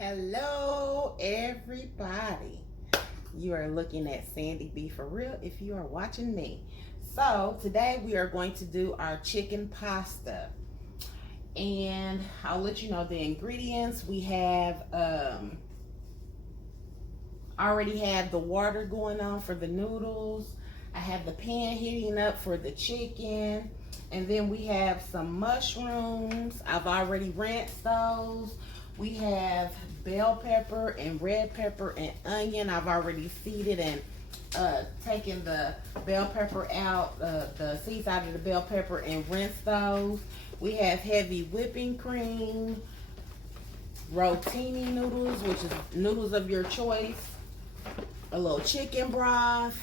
Hello, everybody. You are looking at Sandy B for real if you are watching me. So, today we are going to do our chicken pasta. And I'll let you know the ingredients. We have already have the water going on for the noodles. I have the pan heating up for the chicken. And then we have some mushrooms. I've already rinsed those. We have bell pepper and red pepper and onion. I've already seeded and taken the bell pepper out, the seeds out of the bell pepper and rinsed those. We have heavy whipping cream, rotini noodles, which is noodles of your choice, a little chicken broth,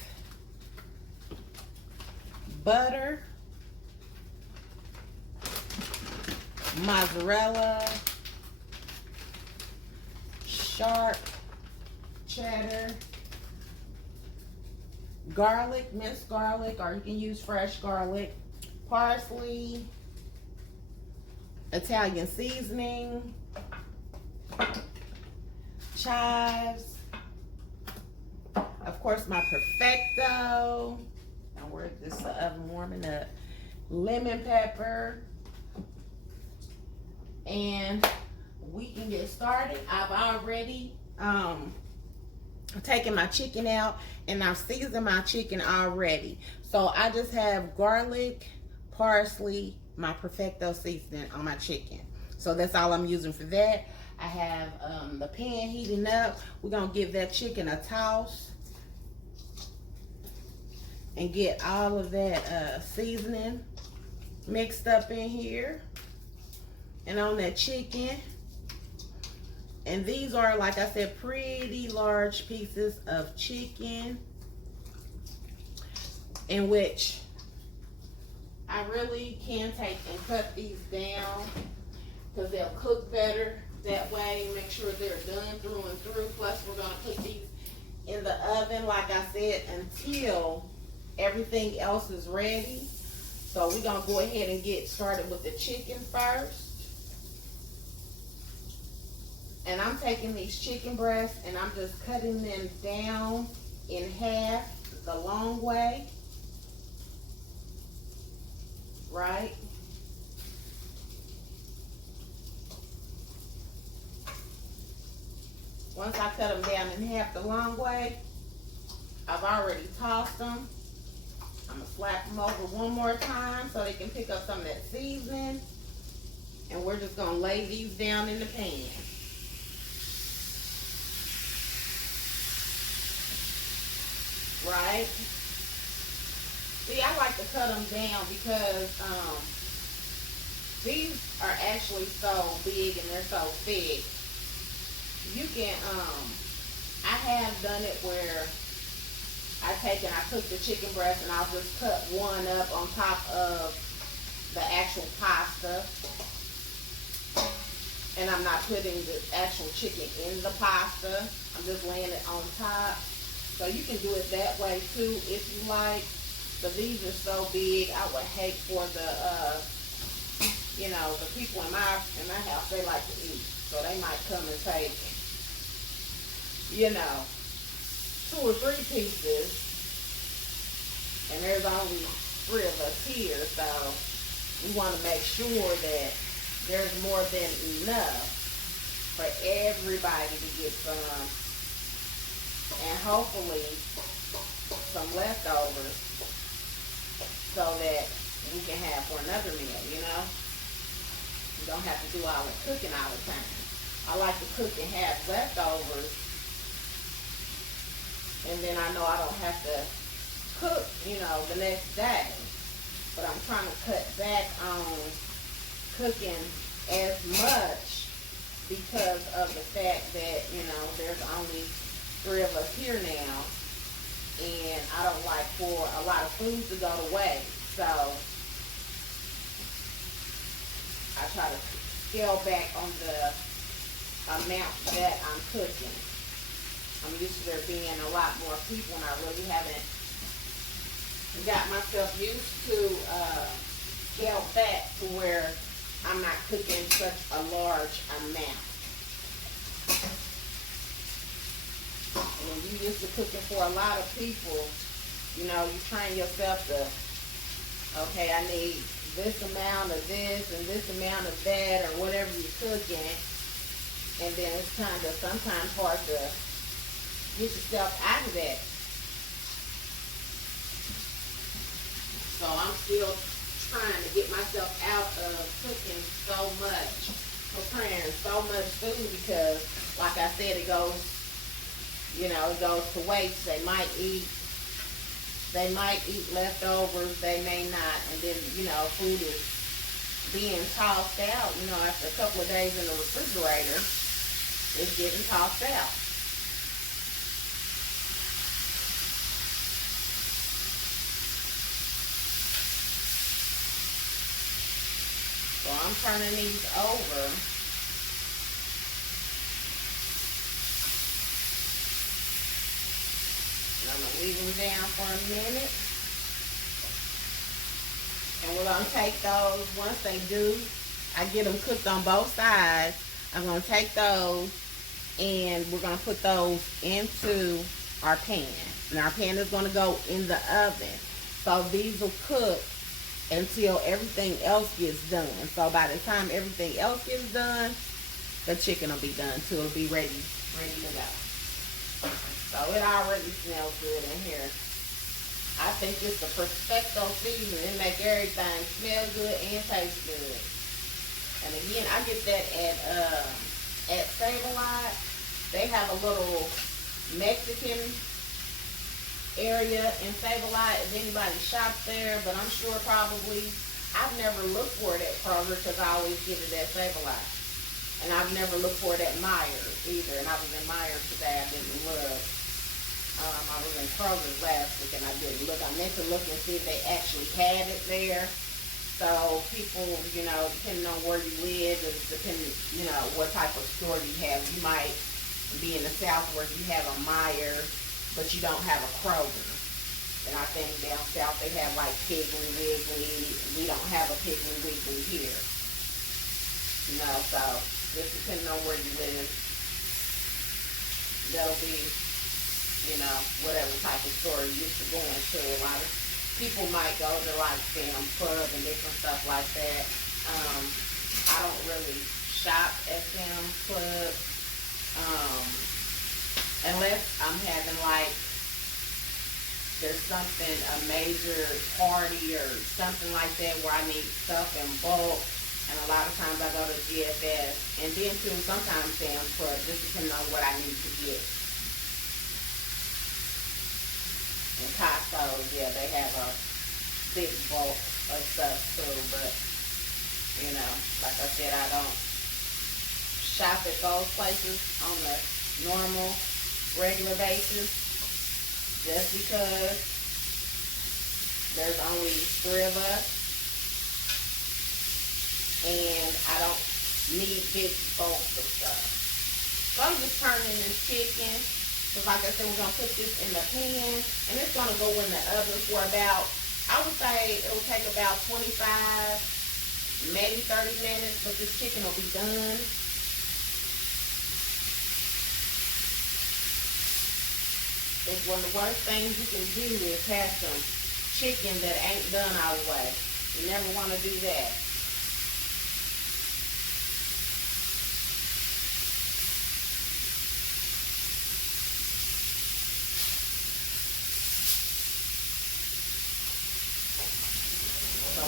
butter, mozzarella, sharp cheddar, garlic, minced garlic, or you can use fresh garlic, parsley, Italian seasoning, chives, of course my perfecto, and where this is the oven warming up, lemon pepper, and we can get started. I've already taken my chicken out and I've seasoned my chicken already. So I just have garlic, parsley, my perfecto seasoning on my chicken. So that's all I'm using for that. I have the pan heating up. We're gonna give that chicken a toss and get all of that seasoning mixed up in here and on that chicken. And these are, like I said, pretty large pieces of chicken, in which I really can take and cut these down because they'll cook better that way. Make sure they're done through and through. Plus, we're going to put these in the oven, like I said, until everything else is ready. So we're going to go ahead and get started with the chicken first. And I'm taking these chicken breasts and I'm just cutting them down in half the long way. Right? Once I cut them down in half the long way, I've already tossed them. I'm going to slap them over one more time so they can pick up some of that seasoning. And we're just going to lay these down in the pan. Right? See, I like to cut them down because these are actually so big and they're so thick. You can, I have done it where I cook the chicken breast and I'll just cut one up on top of the actual pasta. And I'm not putting the actual chicken in the pasta. I'm just laying it on top. So you can do it that way too if you like. But these are so big, I would hate for the, the people in my house, they like to eat. So they might come and take, 2 or 3 pieces. And there's only 3 of us here. So we want to make sure that there's more than enough for everybody to get some. And hopefully some leftovers so that we can have for another meal, You don't have to do all the cooking all the time. I like to cook and have leftovers, and then I know I don't have to cook, the next day. But I'm trying to cut back on cooking as much because of the fact that, there's only 3 of us here now, and I don't like for a lot of food to go to waste. So I try to scale back on the amount that I'm cooking. I'm used to there being a lot more people, and I really haven't got myself used to scale back to where I'm not cooking such a large amount. you used to cooking for a lot of people, you know, you train yourself to, okay, I need this amount of this and this amount of that or whatever you're cooking. And then it's kind of sometimes hard to get yourself out of that. So I'm still trying to get myself out of cooking so much, preparing so much food, because like I said, it goes, you know, it goes to waste. They might eat leftovers, they may not, and then, you know, food is being tossed out, you know, after a couple of days in the refrigerator, it's getting tossed out. So I'm turning these over. I'm going to leave them down for a minute. And we're going to take those, once they do, I get them cooked on both sides, I'm going to take those and we're going to put those into our pan. And our pan is going to go in the oven. So these will cook until everything else gets done. So by the time everything else gets done, the chicken will be done too. It'll be ready to go. So it already smells good in here. I think it's the Perfecto seasoning. It makes everything smell good and taste good. And again, I get that at Save-A-Lot. They have a little Mexican area in Save-A-Lot if anybody shops there, but I'm sure probably, I've never looked for it at Kroger because I always get it at Save-A-Lot. And I've never looked for it at Meijer either. And I was in Meijer today, I didn't look. I was in Kroger's last week and I didn't look. I meant to look and see if they actually had it there. So people, you know, depending on where you live, depending, you know, what type of store you have. You might be in the South where you have a Meijer, but you don't have a Kroger. And I think down south they have like Piggly Wiggly. We don't have a Piggly Wiggly here. You know, so just depending on where you live, that'll be, you know, whatever type of store you used to go into. A lot of people might go to like Sam's Club and different stuff like that. I don't really shop at Sam's Club unless I'm having like, there's something, a major party or something like that where I need stuff in bulk. And a lot of times I go to GFS and then too sometimes Sam's Club, just depending on what I need to get. And Costco, yeah, they have a big bulk of stuff too, but, you know, like I said, I don't shop at those places on a normal, regular basis, just because there's only 3 of us, and I don't need big bulks of stuff. So I'm just turning this chicken. Because like I said, we're going to put this in the pan, and it's going to go in the oven for about, I would say it will take about 25, maybe 30 minutes, but this chicken will be done. It's one of the worst things you can do is have some chicken that ain't done all the way. You never want to do that.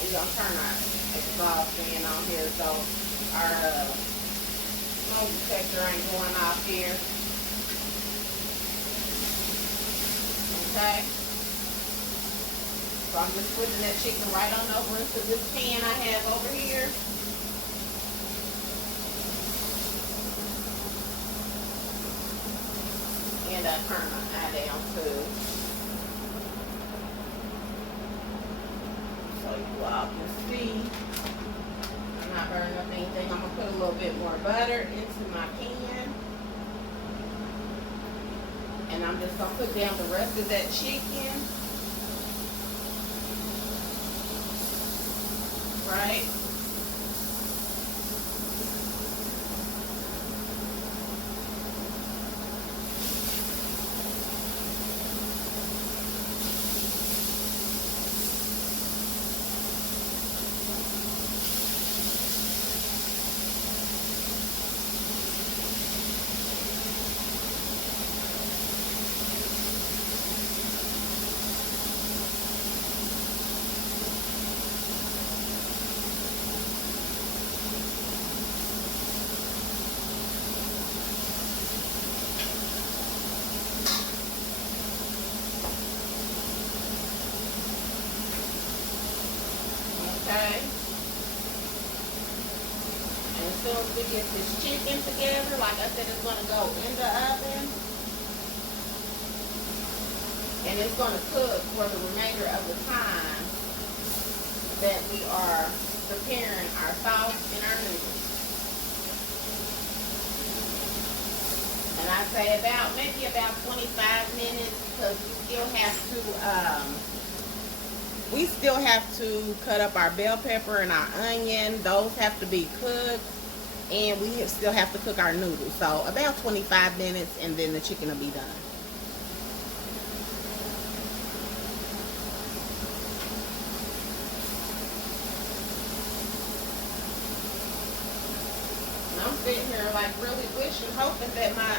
We're going to turn our exhaust fan on here so our smoke detector ain't going off here. Okay? So I'm just putting that chicken right on over into this pan I have over here. And I turn my eye down too. You all can see I'm not burning up anything. I'm going to put a little bit more butter into my pan. And I'm just going to put down the rest of that chicken. Right? we get this chicken together, like I said, it's gonna go in the oven. And it's gonna cook for the remainder of the time that we are preparing our sauce and our noodles. And I say maybe about 25 minutes, because we still have to cut up our bell pepper and our onion. Those have to be cooked, and we still have to cook our noodles. So about 25 minutes, and then the chicken will be done. I'm sitting here like really wishing, hoping that my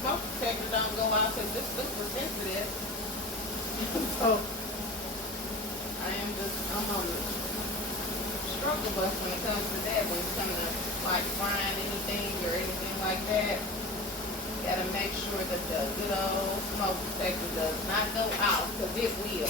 smoke detector don't go off, because it's super sensitive. So I'm on the struggle bus when it comes to that, when it comes to like frying anything or anything like that. Gotta make sure that the good old smoke detector does not go off, because it will.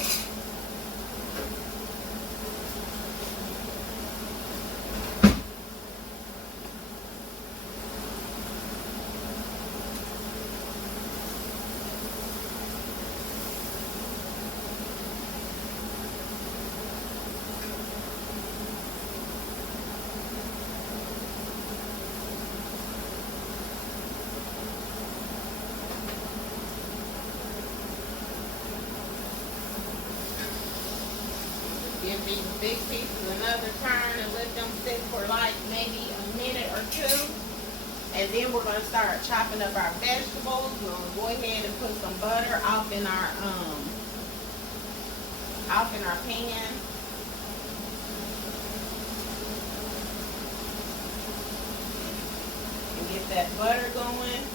Give these big pieces another turn and let them sit for like maybe a minute or two. And then we're gonna start chopping up our vegetables. We're gonna go ahead and put some butter off in our pan. And get that butter going.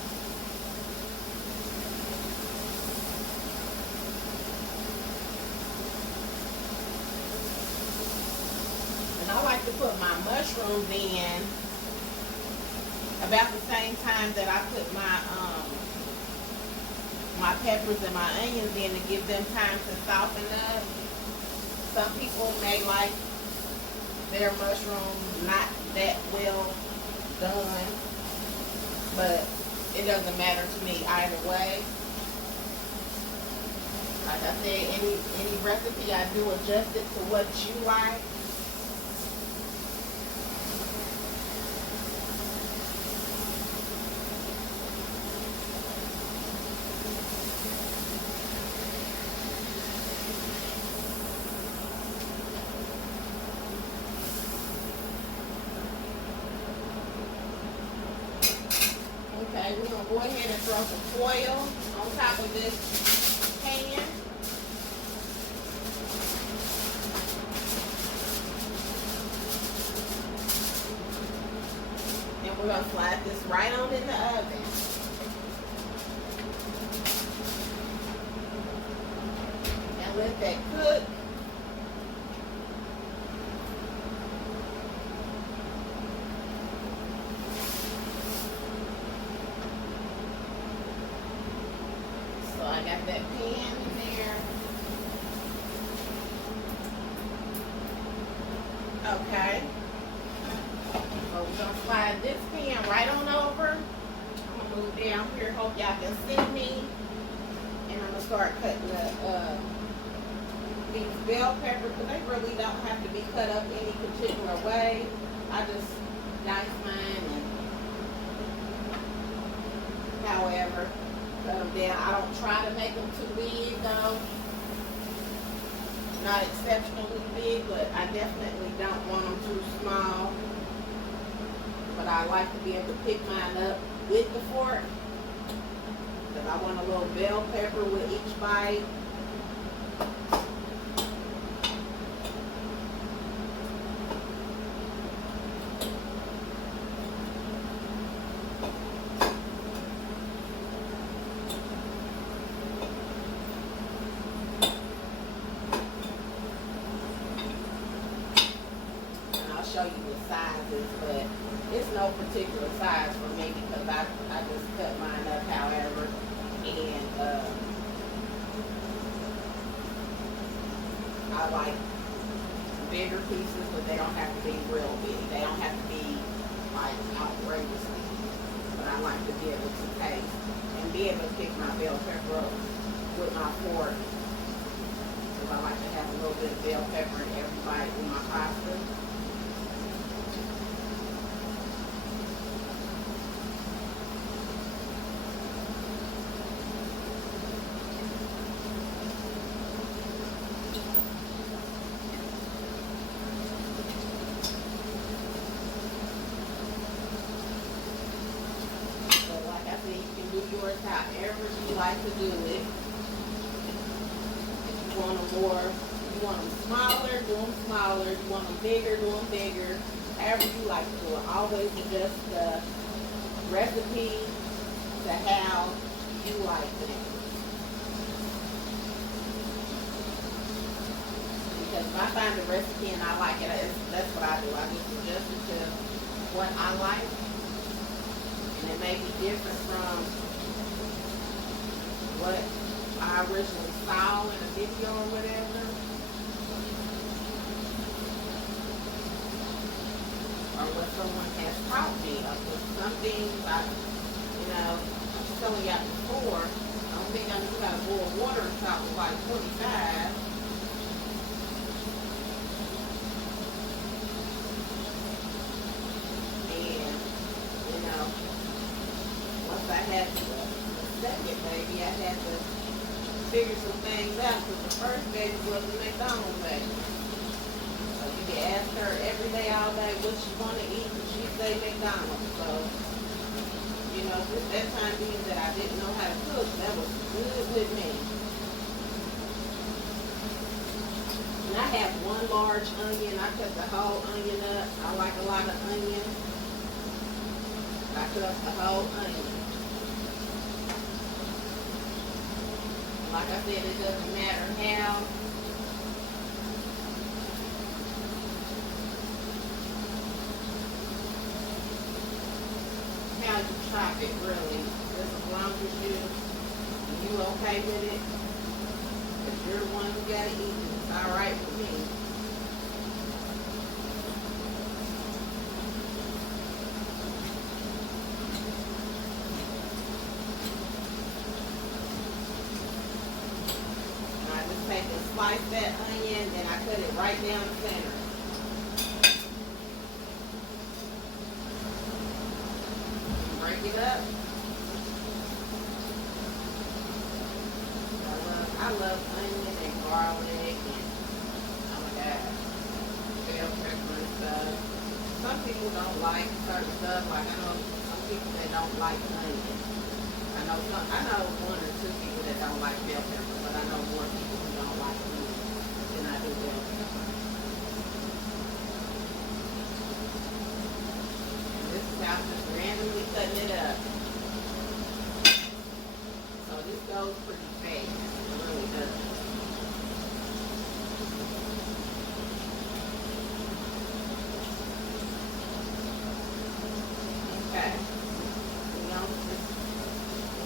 I like to put my mushrooms in about the same time that I put my my peppers and my onions in, to give them time to soften up. Some people may like their mushrooms not that well done, but it doesn't matter to me either way. Like I said, any recipe I do adjust it to what you like. Okay, we're going to go ahead and throw some foil on top of this pan. And we're going to slide this right on in the oven. And let that cook. I got that pan in there. Okay. So we're going to slide this pan right on over. I'm going to move down here. Hope y'all can see me. And I'm going to start cutting these bell peppers, but they really don't have to be cut up any particular way. I just dice mine and however. Cut them down. I don't try to make them too big though. Not exceptionally big, but I definitely don't want them too small. But I like to be able to pick mine up with the fork, because I want a little bell pepper with each bite. Show you the sizes, but it's no particular size for me, because I just cut mine up however, and I like bigger pieces, but they don't have to be real big. They don't have to be like outrageously. But I like to be able to taste and be able to pick my bell pepper up with my fork. Because I like to have a little bit of bell pepper in every bite in my pasta. Yours however you like to do it. If you want them more, you want them smaller, do them smaller. If you want them bigger, do them bigger. However you like to do it. Always adjust the recipe to how you like things. Because if I find a recipe and I like it, that's what I do. I just adjust it to what I like. And it may be different from what I originally saw in a video or whatever. Or what someone has taught me. Because some things I was telling y'all before, I don't think I knew how to boil water until I was like 25. And, once I had to second baby, I had to figure some things out because the first baby was a McDonald's baby. So you can ask her every day, all day, what she want to eat, and she'd say McDonald's. So, just that time being that I didn't know how to cook, that was good with me. And I have one large onion. I cut the whole onion up. I like a lot of onion. I cut up the whole onion. Like I said, it doesn't matter how you chop it, really. Just as long as you okay with it. If you're the one who gotta eat it, it's alright with me. Slice that onion, then I cut it right down the center. Break it up. I love onion and garlic and oh my god, bell pepper and stuff. Some people don't like certain stuff. Like I know some people that don't like onion. I know one or two people that don't like bell pepper, but I know more people who don't like onion than I do bell pepper. And this is how I'm just randomly cutting it up. So this goes pretty fast. It really does. Okay.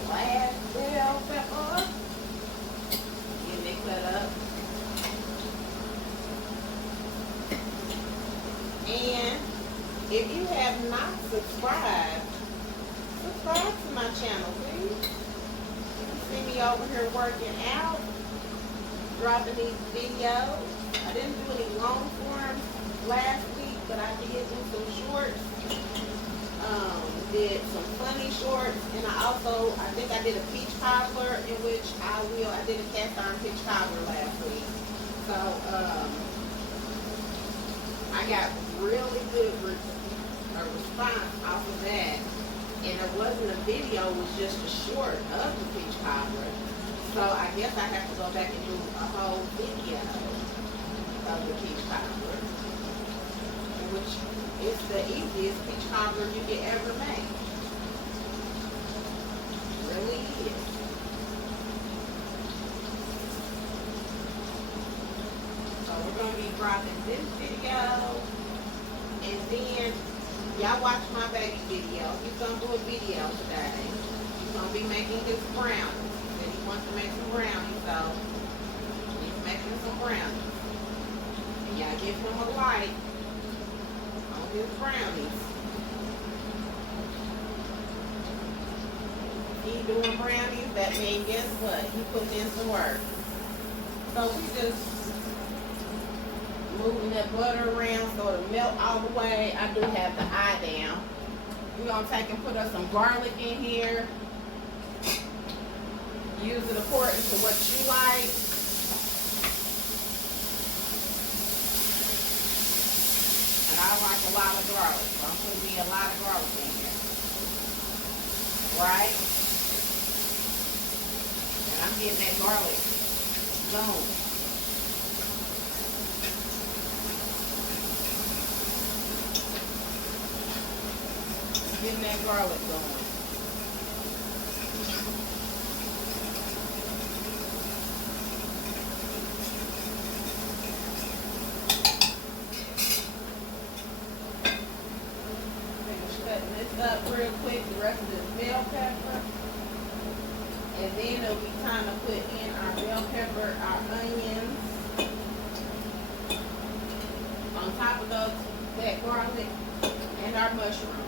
Last bell pepper. Getting it cut up. And if you have not subscribed, subscribe to my channel, please. You see me over here working out, dropping these videos. I didn't do any long form last week, but I did do some shorts. Did some funny shorts, and I think I did a peach cobbler, in which I did a cast iron peach cobbler last week. So, I got really good response off of that. And it wasn't a video, it was just a short of the peach cobbler. So I guess I have to go back and do a whole video of the peach cobbler, which is the easiest peach cobbler you can ever make. It really is. So we're going to be dropping this video, and then y'all watch my baby video. He's going to do a video today. He's going to be making his brownies. He said he wants to make some brownies, so he's making some brownies. And y'all give him a like on his brownies. he doing brownies, that means guess what? He putting in some work. So we just moving that butter around so it'll melt all the way. I do have the eye down. We're gonna take and put us some garlic in here. Use it according to what you like. And I like a lot of garlic, so I'm putting me a lot of garlic in here. Right? And I'm getting that garlic going. Getting that garlic going. Finish cutting this up real quick, the rest of this bell pepper. And then it'll be time to put in our bell pepper, our onions. On top of that garlic and our mushrooms.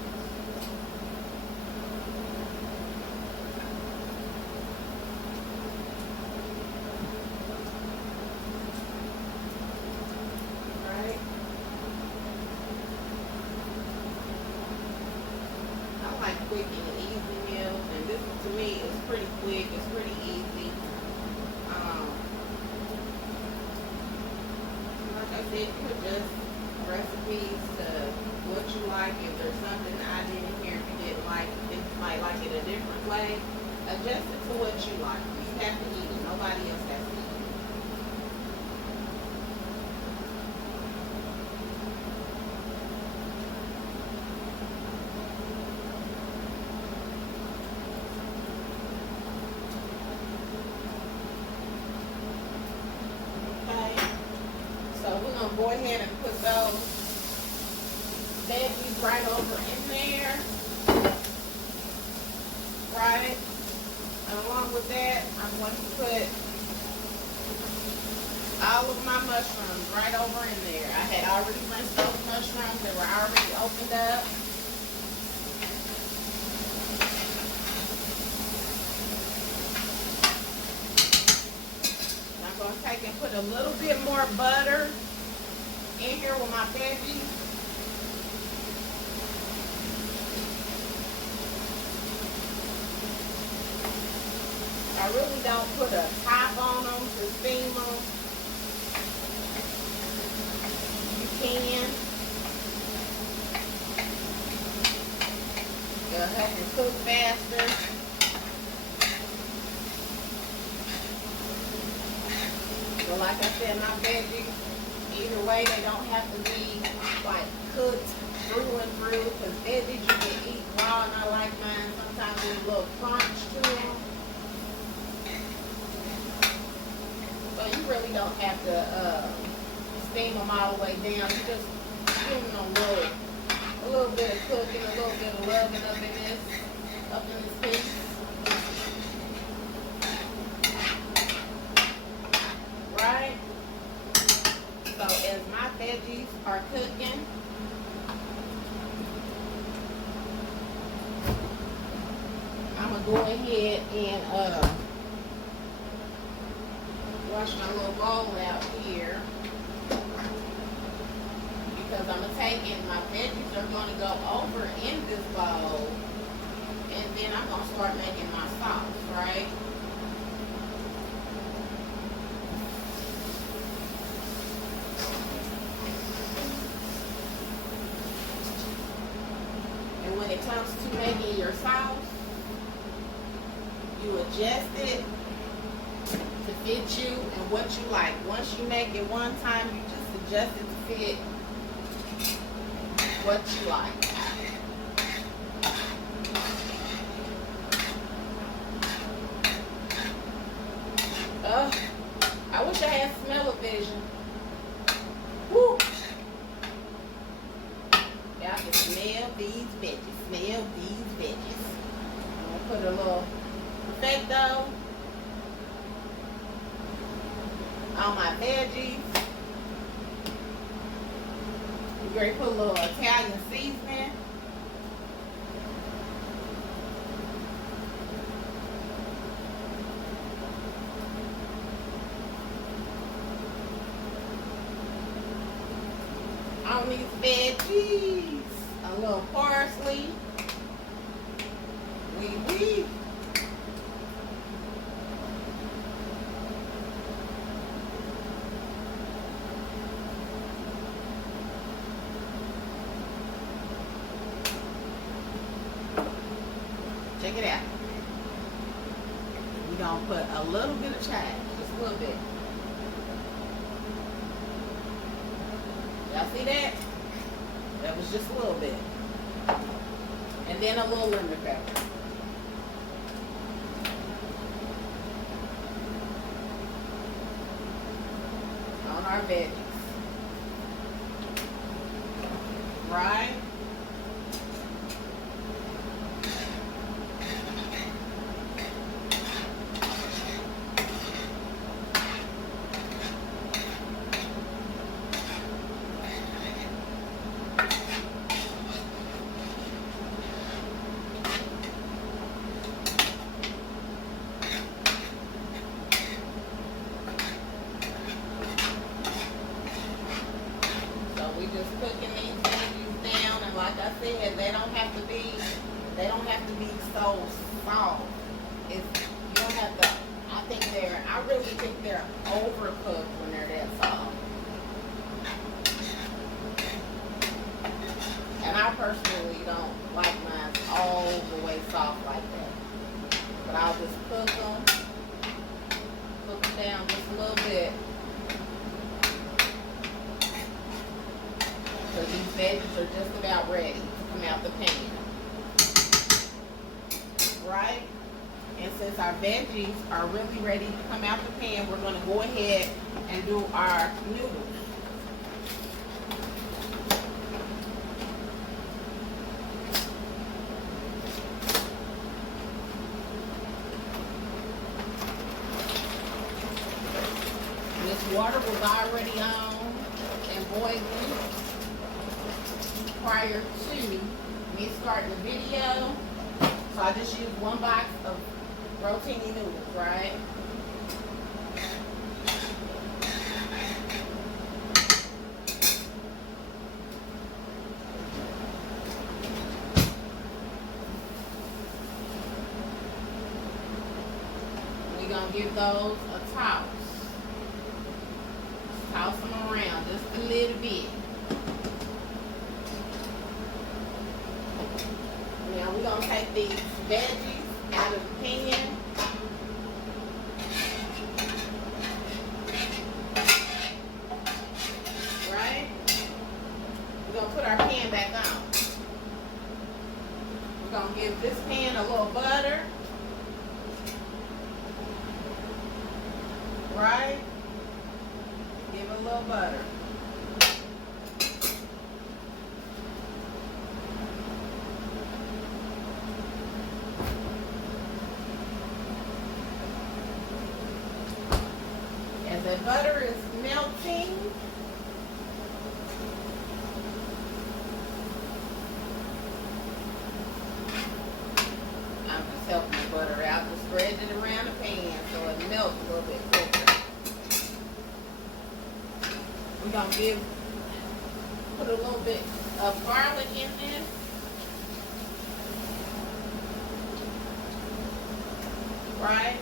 Quick and easy meals, and this to me is pretty quick. It's pretty easy. Like I said, you adjust recipes to what you like. If there's something I didn't hear you didn't like, if you might like it a different way, adjust it to what you like. You have to eat it. Nobody else has to eat it. Go ahead and put those veggies right over in there. Right? And along with that, I'm going to put all of my mushrooms right over in there. I had already rinsed those mushrooms. They were already opened up. And I'm going to take and put a little bit more butter in here with my veggies. I really don't put a top on them to steam them. You can. Go ahead and cook faster. So like I said, my veggies, either way, they don't have to be like cooked through and through, because veggies you can eat raw, and I like mine sometimes with a little crunch to them. So you really don't have to steam them all the way down. You just give them a little bit of cooking, a little bit of loving up in this piece. Right? So as my veggies are cooking, I'm going to go ahead and wash my little bowl out here, because I'm going to take it, my veggies are going to go over in this bowl, and then I'm going to start making my sauce, right? And when it comes to making your sauce, you adjust it to fit you and what you like. Once you make it one time, you just adjust it to fit what you like. I wish I had smell-o-vision. Woo! Y'all can smell these veggies. Smell these veggies. I'm gonna put a little perfecto on my veggies. We're going to put a little Italian seasoning. on these veggies. A little parsley. Wee. Check it out. We're going to put a little bit of chive. Just a little bit. Y'all see that? That was just a little bit. And then a little lemon pepper. On our veggies. Right? Just cooking these veggies down, and like I said, they don't have to be so soft. It's, you don't have to. I really think they're overcooked when they're that soft. And I personally don't like mine all the way soft like that. But I'll just cook them down just a little bit. Because these veggies are just about ready to come out the pan. Right? And since our veggies are really ready to come out the pan, we're going to go ahead and do our noodles. This water was already on and boiling prior to me starting the video. So I just used one box of rotini noodles, right? We're gonna give those a toss. Toss them around just a little bit. Now we're going to take these veggies out of the pan. Right? We're going to put our pan back on. We're going to give this pan a little butter. Right? Give it a little butter. As the butter is melting, I'm just helping the butter out, just spread it around the pan so it melts a little bit quicker. We're going to put a little bit of garlic in this. Right?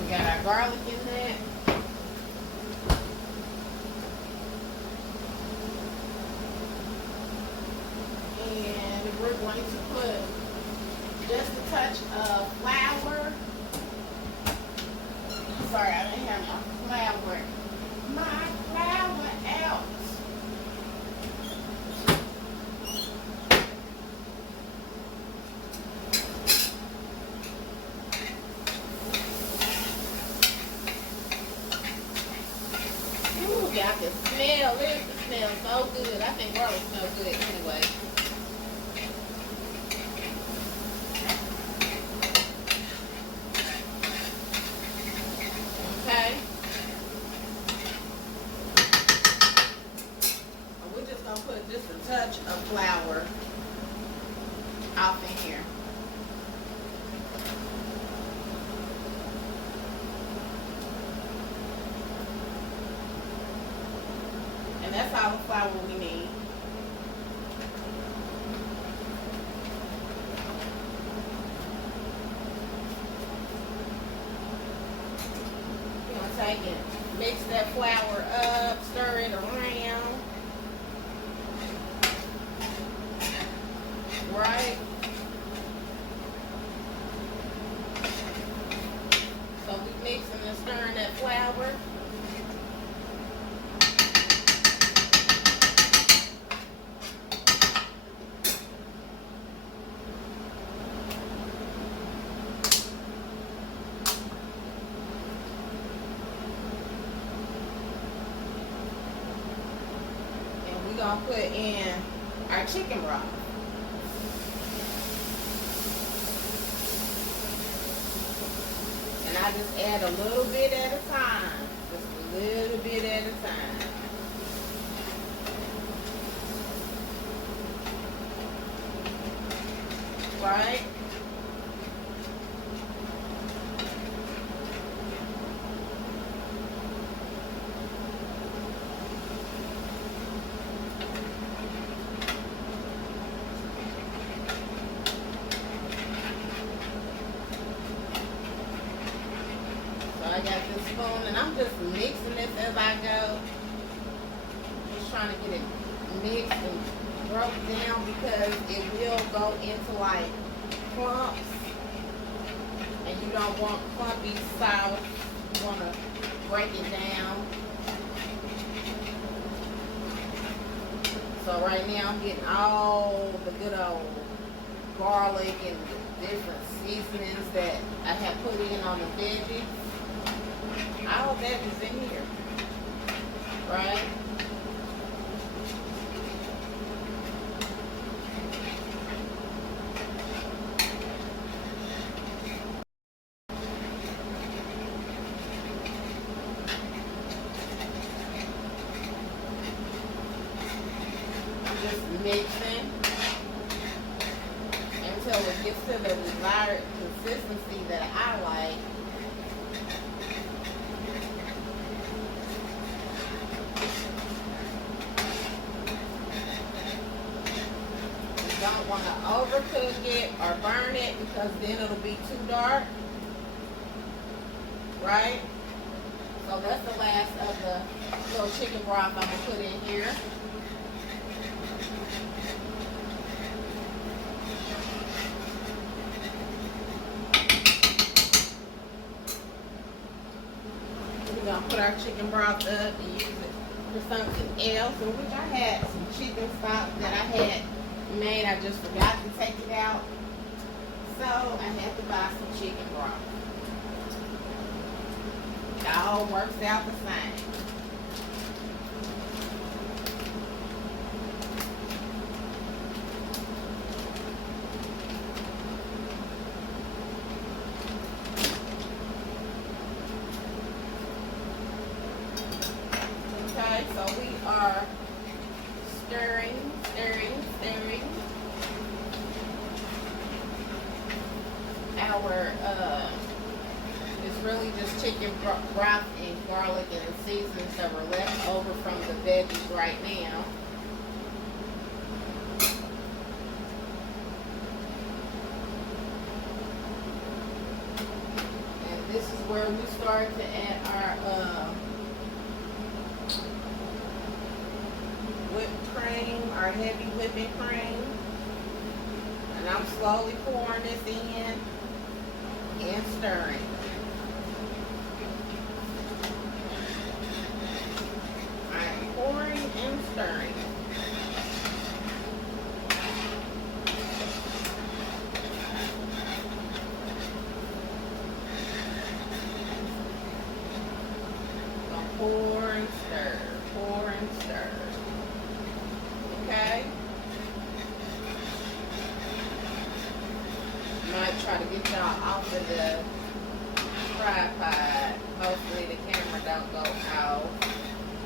We got our garlic in that. And we're going to put just a touch of flour. Sorry, I didn't have my flour. My flour out. Ooh, y'all can smell it. It smells so good. I think garlic smells good anyway. Okay. And we're just going to put just a touch of flour out in here. And that's all the flour we need. We're going to take it, mix that flour up, stir it around. Right? So we mixing and stirring that flour. And we're gonna put in our chicken broth. And I just add a little bit at a time. Just a little bit at a time. Right? I got this spoon and I'm just mixing this as I go. Just trying to get it mixed and broke down because it will go into like clumps. And you don't want clumpy sauce. You want to break it down. So right now I'm getting all the good old garlic and the different seasonings that I have put in on the veggies. All that is in here, right? I'm just mixing until it gets to the desired consistency that I like. Don't want to overcook it or burn it because then it'll be too dark, right? So that's the last of the little chicken broth I'm going to put in here. We're going to put our chicken broth up and use it for something else, in which I had some chicken stock that I had made. I just forgot to take it out, so I had to buy some chicken broth. It all works out the same. Okay, so we are stirring. Our it's really just chicken broth and garlic and the seasonings that were left over from the veggies right now. And this is where we start to add our whipped cream, our heavy whipping cream. And I'm slowly pouring this in and stirring. I'm pouring and stirring. So pour and stir, pour and stir. Okay? Might try to get y'all off of the tripod. Hopefully the camera don't go out.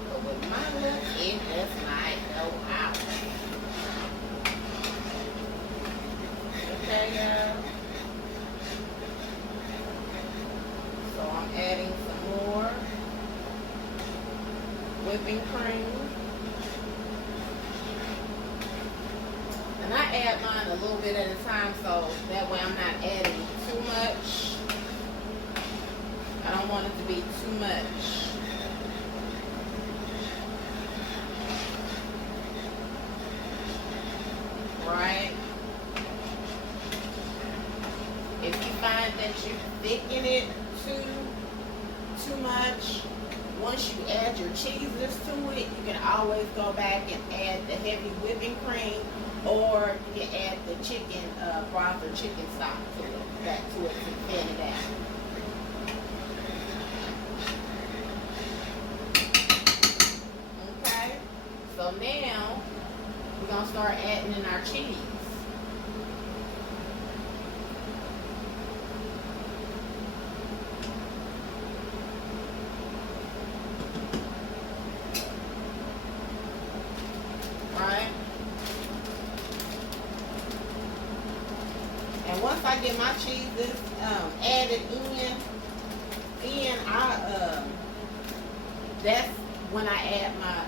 But with my look, it just might go out. Okay, y'all. So I'm adding some more whipping cream. And I add mine a little bit at a time, so that way I'm not adding too much. I don't want it to be too much. Right? If you find that you thicken it too much, once you add your cheeses to it, you can always go back and add the heavy whipping cream, or you can add the chicken broth or chicken stock to it, back to it to thin it out. Okay, so now we're gonna start adding in our cheese. Right? And once I get my cheeses added in, then that's when I add my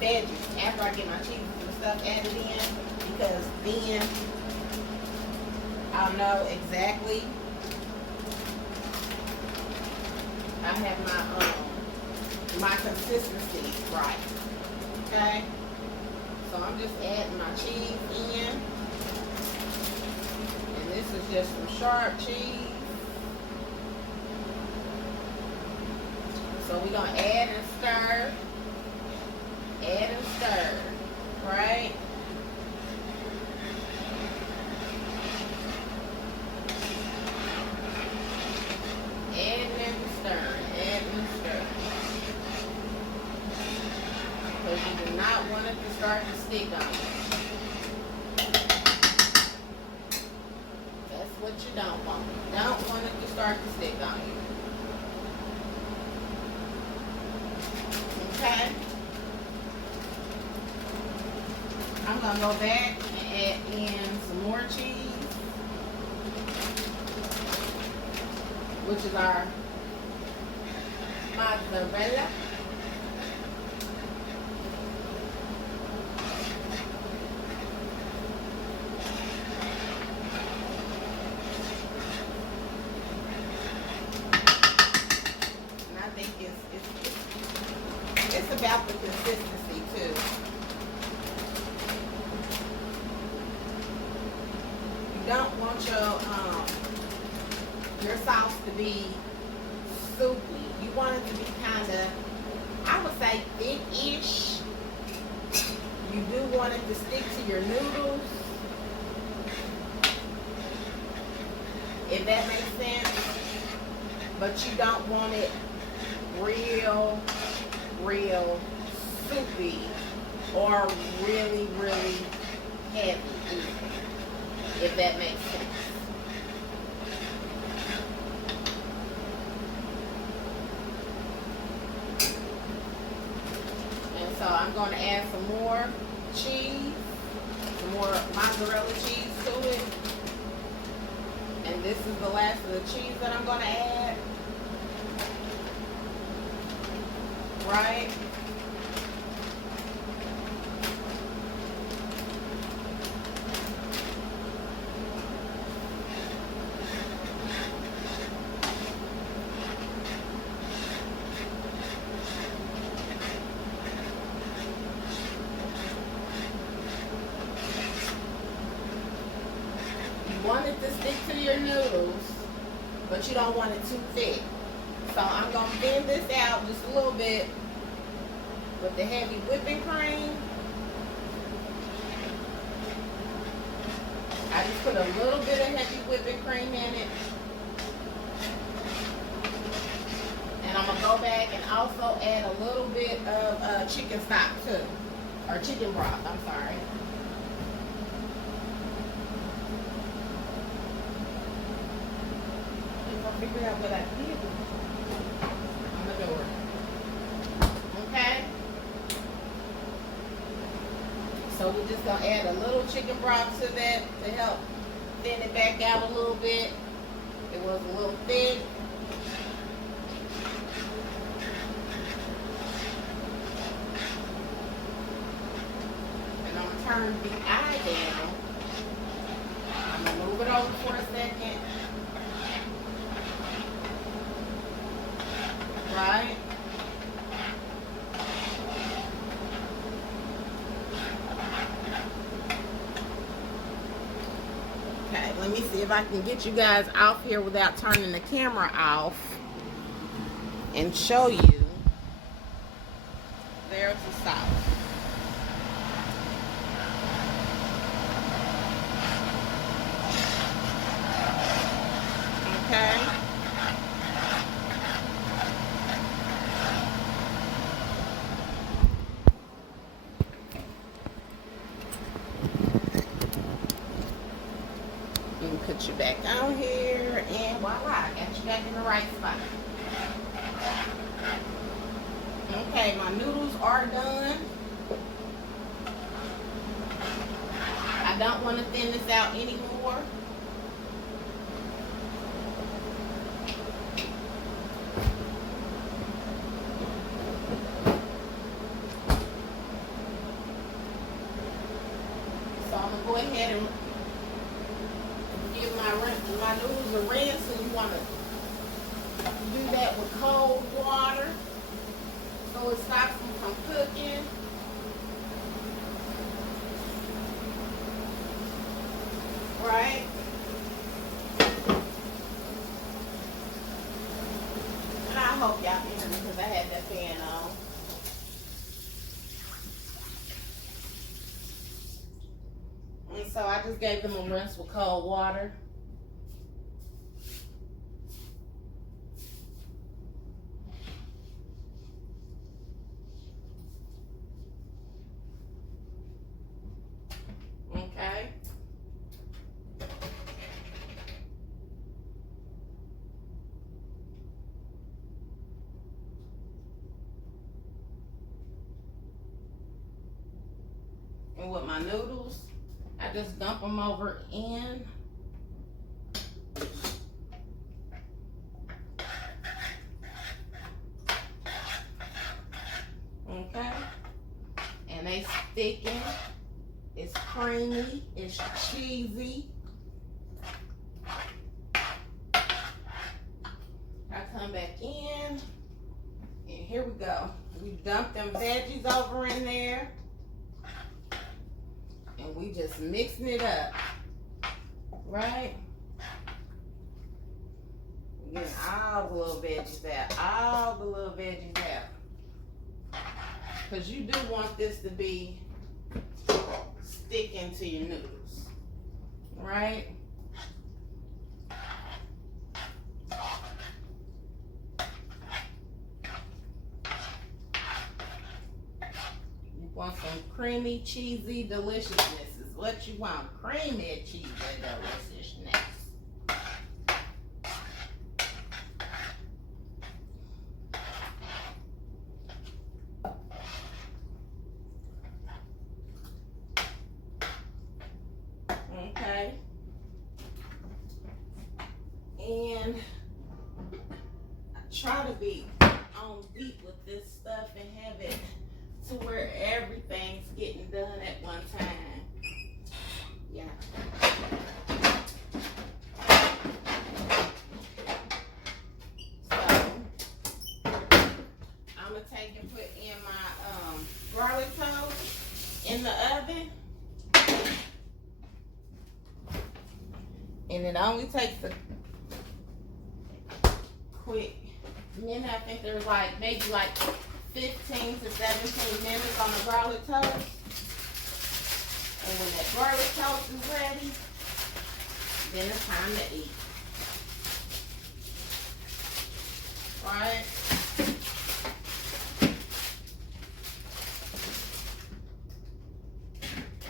veggies, after I get my cheeses and stuff added in, because then I'll know exactly. I have my consistency right. Okay, so I'm just adding my cheese in, and this is just some sharp cheese. So we're gonna add and stir, right? Add and stir. Because you do not want it to start to stick on you. That's what you don't want. You don't want it to start to stick on you. Okay? I'm going to go back and add in some more cheese, which is our mozzarella. And I think it's about the consistency too. You don't want your sauce to be soupy. You want it to be kind of, I would say, thick-ish. You do want it to stick to your noodles, if that makes sense. But you don't want it real soupy or really heavy either, if that makes sense. And so I'm going to add some more cheese, some more mozzarella cheese to it. And this is the last of the cheese that I'm going to add. Right? You want it to stick to your noodles, but you don't want it too thick. So I'm going to thin this out just a little bit with the heavy whipping cream. I just put a little bit of heavy whipping cream in it. And I'm going to go back and also add a little bit of chicken stock too. Or chicken broth, I'm sorry. If I figure out what I did on the door. Okay? So we're just going to add a little chicken broth to that to help thin it back out a little bit. It was a little thick. And I'm going to turn turn the eye down. I'm gonna move it over for a second. Right? Okay, let me see if I can get you guys off here without turning the camera off and show you. There's the sauce. Okay. Let me put you back on here, and voila, I got you back in the right spot. Okay, my noodles are done. I don't want to thin this out anymore. So I'm going to go ahead and give my noodles a rinse. So you want to do that with cold water so it stops them from cooking. Right? And I hope y'all can hear me because I had that fan on. And so I just gave them a rinse with cold water. Okay. And with my noodles, I just dump them over in. Okay. And they thicken. It's creamy. It's cheesy. I come back in. And here we go. We dump them veggies over in there. And we just mixing it up. Right? We're getting all the little veggies out. All the little veggies out. Because you do want this to be sticking to your noodles. Right? You want some creamy, cheesy deliciousness is what you want. Creamy, cheesy deliciousness. Okay. And I try to be on beat with this stuff and have it to where everything's getting done at one time. Yeah. So I'm gonna take and put in my garlic toast in the oven. And it only takes a quick minute. I think there's like maybe like 15 to 17 minutes on the garlic toast. And when that garlic toast is ready, then it's time to eat. Right?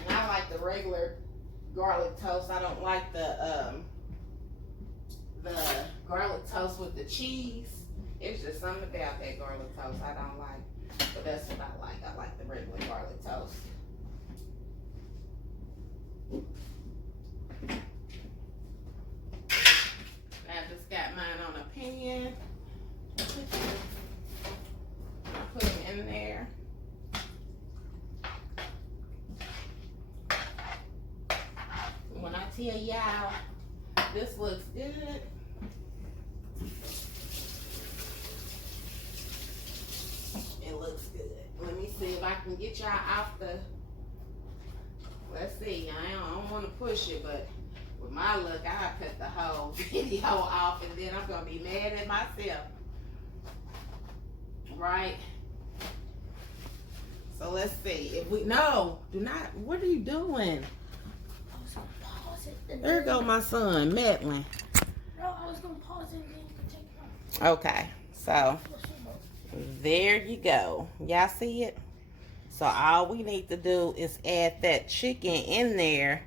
And I like the regular garlic toast. I don't like the garlic toast with the cheese. It's just something about that garlic toast I don't like. But that's what I like. I like the regular garlic toast. I just got mine on a pan. Put them in there. tell y'all, this looks good. It looks good. Let me see if I can get y'all off the, let's see, I don't want to push it, but with my look, I'll cut the whole video off and then I'm going to be mad at myself. Right? So let's see. If we, no, do not, what are you doing? I was going to pause it. There go my son, Madeline. No, I was going to pause it and then you can take it off. Okay, so there you go. Y'all see it? So all we need to do is add that chicken in there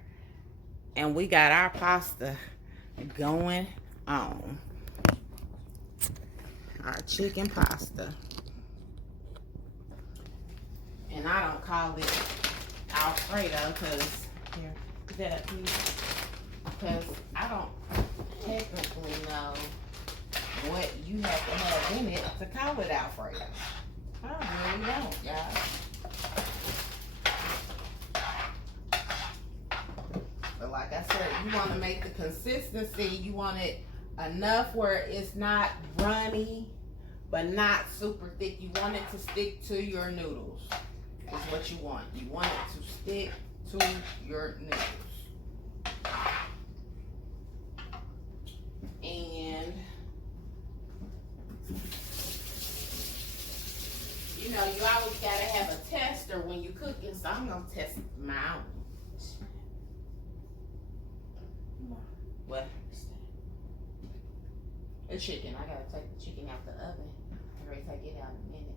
and we got our pasta going on. Our chicken pasta. And I don't call it Alfredo because, here, put that up, please. Because I don't technically know what you have to have in it to call it Alfredo. I really don't, y'all. But like I said, you want to make the consistency, you want it enough where it's not runny, but not super thick. You want it to stick to your noodles. Is what you want. You want it to stick to your noodles. And you know, you always gotta have a tester when you're cooking, so I'm gonna test my own. What? The chicken. I gotta take the chicken out the oven. I'm ready to take it out in a minute.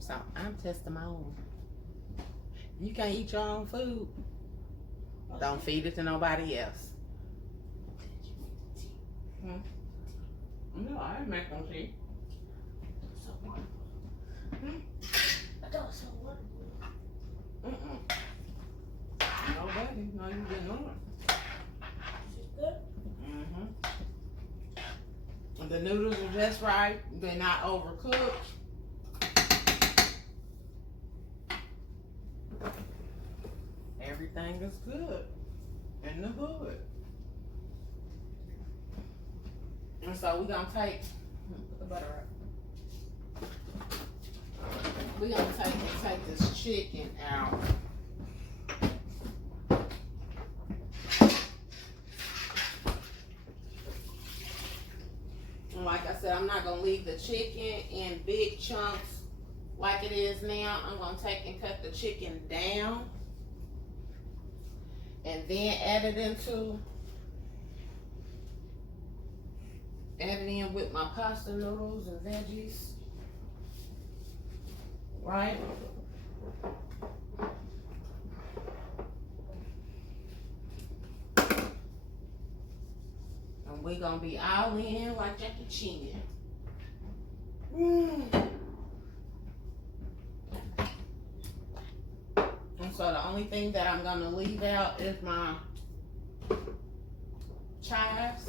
So I'm testing my own. You can't eat your own food. Don't feed it to nobody else. No, I didn't make no tea. So wonderful. I thought it was so wonderful. Nobody. No, you didn't know it. Is it good? The noodles are just right. They're not overcooked. Everything is good in the hood. And so we're gonna put the butter up. We're gonna take this chicken out. And like I said, I'm not gonna leave the chicken in big chunks like it is now. I'm gonna take and cut the chicken down and then add it in with my pasta noodles and veggies. Right? And we're gonna be all in like Jackie Chan. And so the only thing that I'm gonna leave out is my chives.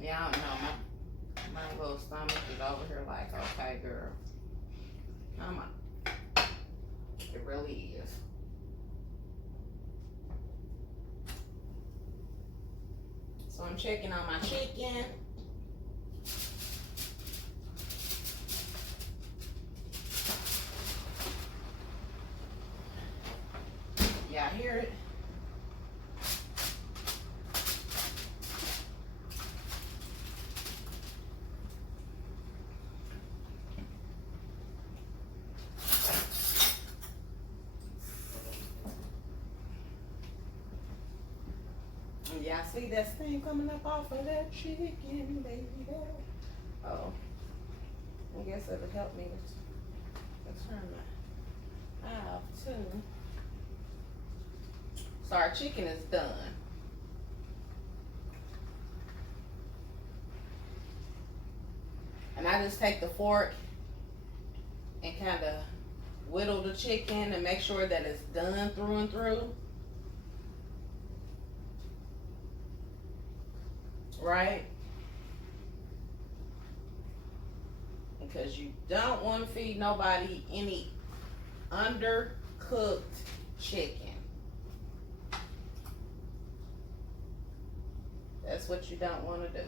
Yeah, I don't know. My little stomach is over here like, okay, girl. Come on. It really is. So I'm checking on my chicken. Y'all hear it? Y'all see that steam coming up off of that chicken, baby? Oh, I guess it'll help me to turn my eye off too. So our chicken is done. And I just take the fork and kind of whittle the chicken and make sure that it's done through and through. right? Because you don't want to feed nobody any undercooked chicken. That's what you don't want to do.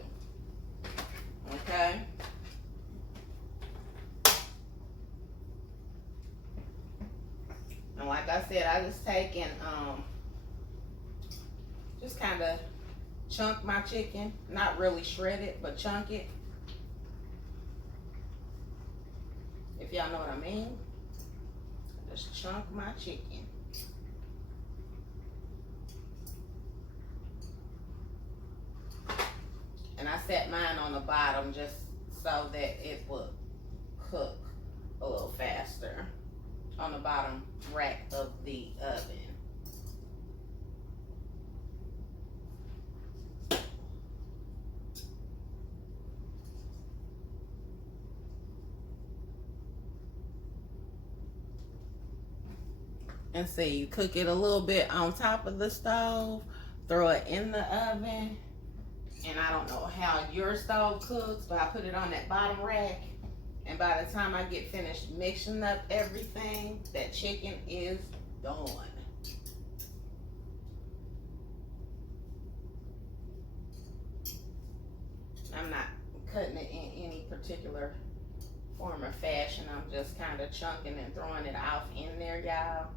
Okay? And like I said, I just take and just kind of chunk my chicken. Not really shred it, but chunk it. If y'all know what I mean. Just chunk my chicken. And I set mine on the bottom just so that it would cook a little faster on the bottom rack of the oven. And see, you cook it a little bit on top of the stove, throw it in the oven, and I don't know how your stove cooks, but I put it on that bottom rack, and by the time I get finished mixing up everything, that chicken is done. I'm not cutting it in any particular form or fashion. I'm just kind of chunking and throwing it off in there, y'all.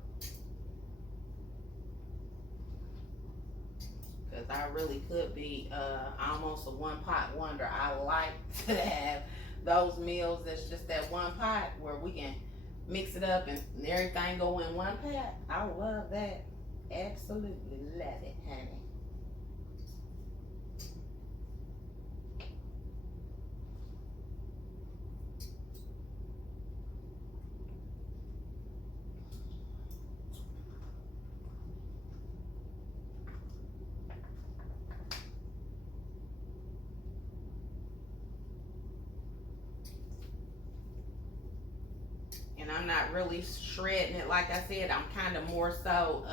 Because I really could be almost a one-pot wonder. I like to have those meals that's just that one pot where we can mix it up and everything go in one pot. I love that. Absolutely love it, honey. And I'm not really shredding it. Like I said, I'm kind of more so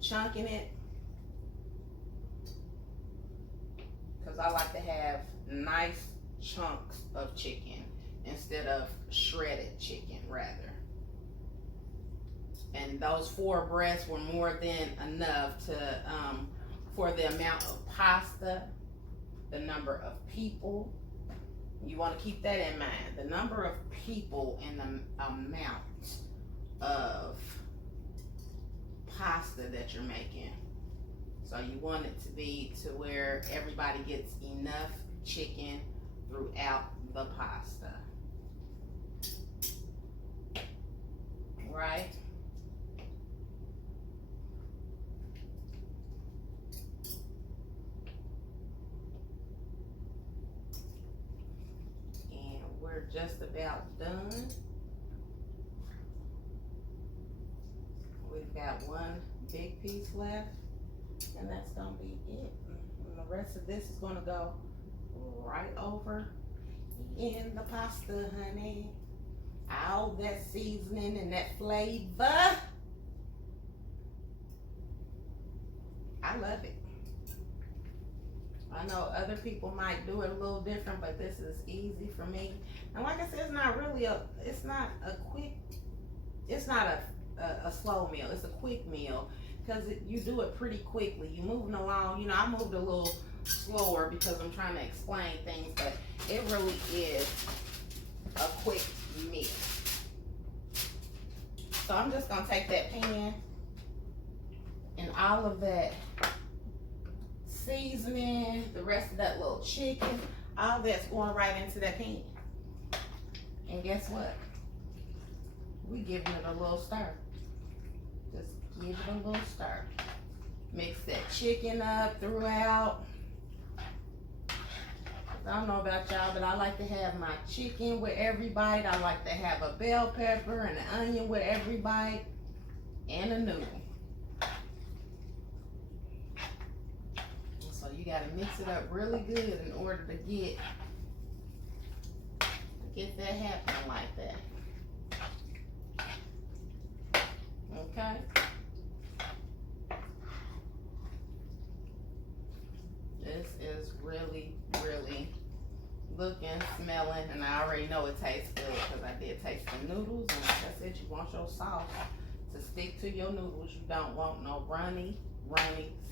chunking it. Because I like to have nice chunks of chicken instead of shredded chicken, rather. And those 4 breasts were more than enough to for the amount of pasta, the number of people. You want to keep that in mind. The number of people and the amount of pasta that you're making. So you want it to be to where everybody gets enough chicken throughout the pasta. Right? We're just about done. We've got one big piece left, and that's gonna be it. And the rest of this is gonna go right over in the pasta, honey. All that seasoning and that flavor. I love it. I know other people might do it a little different, but this is easy for me. And like I said, it's not a slow meal. It's a quick meal because you do it pretty quickly. You're moving along. You know, I moved a little slower because I'm trying to explain things, but it really is a quick meal. So I'm just gonna take that pan and all of that seasoning, the rest of that little chicken, all that's going right into that pan. And guess what? We giving it a little stir. Just give it a little stir. Mix that chicken up throughout. I don't know about y'all, but I like to have my chicken with every bite. I like to have a bell pepper and an onion with every bite, and a noodle. So you gotta mix it up really good in order to get that happening like that. Okay? This is real smelling, and I already know it tastes good because I did taste the noodles. And like I said, you want your sauce to stick to your noodles. You don't want no runny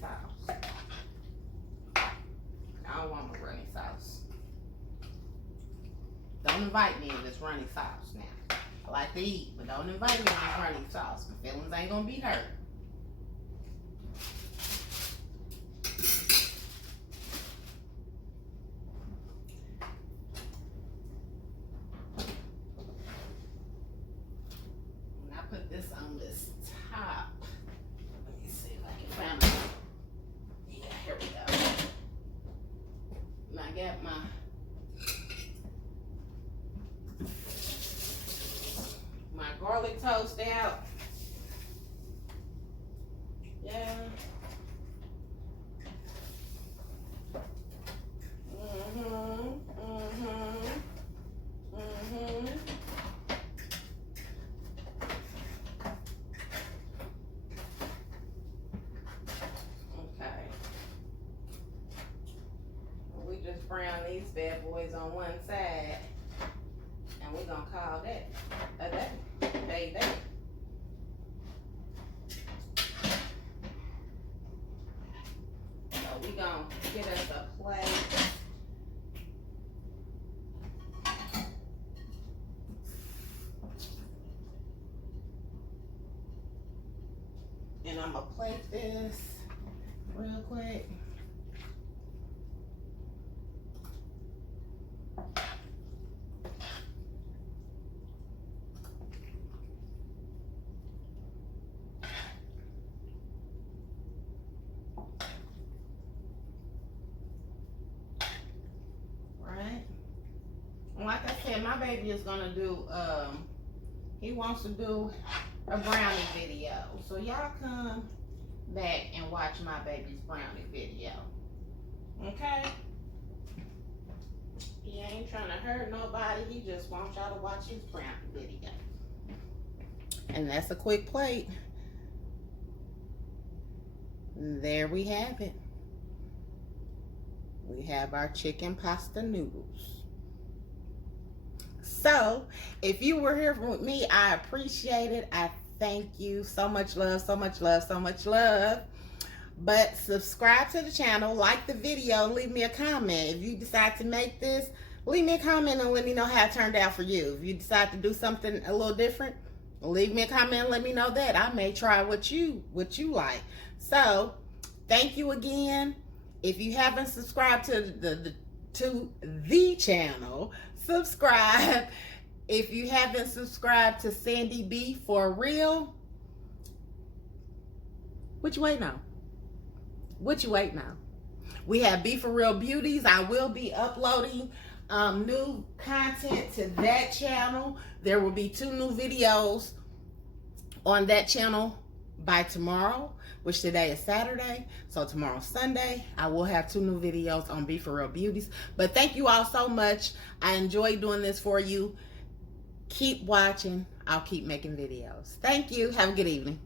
sauce. I don't want no runny sauce. Don't invite me if it's runny sauce now. I like to eat, but don't invite me if it's runny sauce. My feelings ain't gonna be hurt. When I put this on this top, let me see if I can find it. Yeah, here we go. And I got my garlic toast out. Yeah. Okay. We just brown these bad boys on one side, and we're gonna call that a day. Baby. So we gonna get us a plate. And I'm gonna plate this real quick. Like I said, my baby is gonna do, he wants to do a brownie video. So y'all come back and watch my baby's brownie video. Okay? He ain't trying to hurt nobody. He just wants y'all to watch his brownie video. And that's a quick plate. There we have it. We have our chicken pasta noodles. So, if you were here with me, I appreciate it. I thank you. So much love, so much love, so much love. But subscribe to the channel, like the video, and leave me a comment. If you decide to make this, leave me a comment and let me know how it turned out for you. If you decide to do something a little different, leave me a comment and let me know that. I may try what you like. So, thank you again. If you haven't subscribed to the channel, subscribe. If you haven't subscribed to Sandy B for real, what you waiting on? What you waiting on? We have B for Real Beauties. I will be uploading new content to that channel. There will be 2 new videos on that channel by tomorrow, which today is Saturday, so tomorrow's Sunday. I will have 2 new videos on B for Real Beauties. But thank you all so much. I enjoy doing this for you. Keep watching. I'll keep making videos. Thank you. Have a good evening.